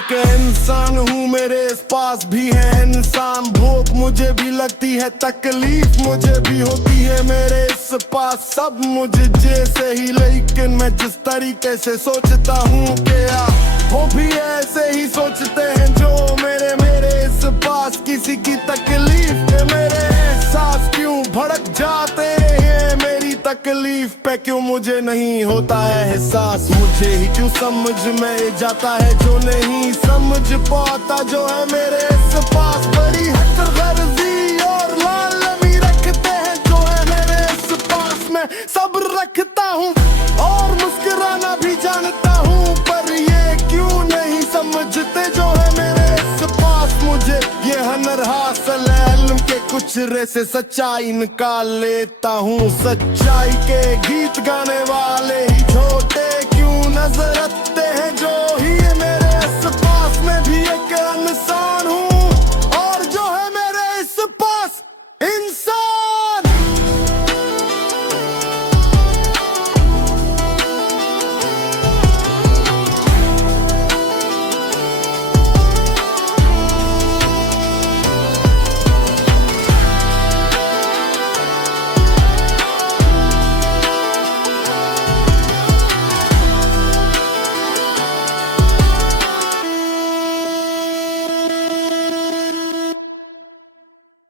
एक इंसान हूँ, मेरे इस पास भी है इंसान। भूख मुझे भी लगती है, तकलीफ मुझे भी होती है, मेरे इस पास सब मुझे जैसे ही। लेकिन मैं जिस तरीके से सोचता हूँ क्या वो भी ऐसे ही सोचते हैं जो मेरे इस पास किसी की तकलीफ के मेरे एहसास क्यों भड़क जाते हैं। मेरी तकलीफ पे क्यों मुझे नहीं होता है एहसास। मुझे ही क्यों समझ में जाता है जो नहीं समझ पाता जो है मेरे इस पास। बड़ी हकगर्जी और लालमी रखते हैं जो है मेरे इस पास। मैं सब्र रखता हूँ और मुस्कुराना भी जानता हूँ, पर ये क्यों नहीं समझते जो है मेरे इस पास। मुझे ये हुनर हासिल है इल्म के कुचरे से सच्चाई निकाल लेता हूँ। सच्चाई के गीत गाने वाले ही छोड़